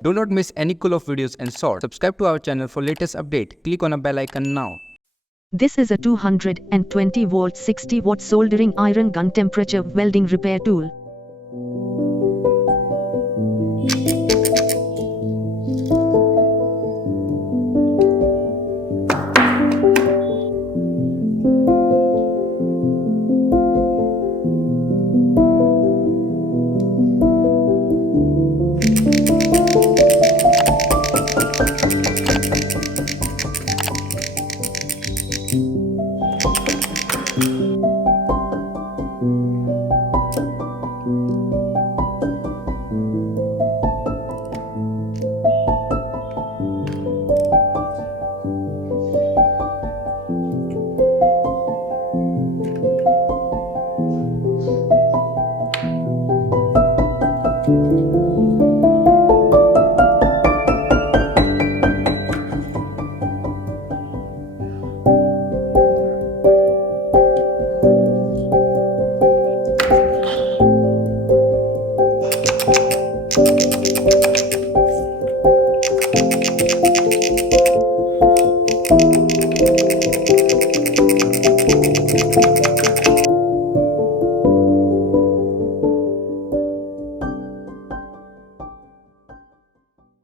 Do not miss any cool of videos and shorts. Subscribe to our channel for latest update. Click on a bell icon now. This is a 220 volt 60 watt soldering iron gun temperature welding repair tool.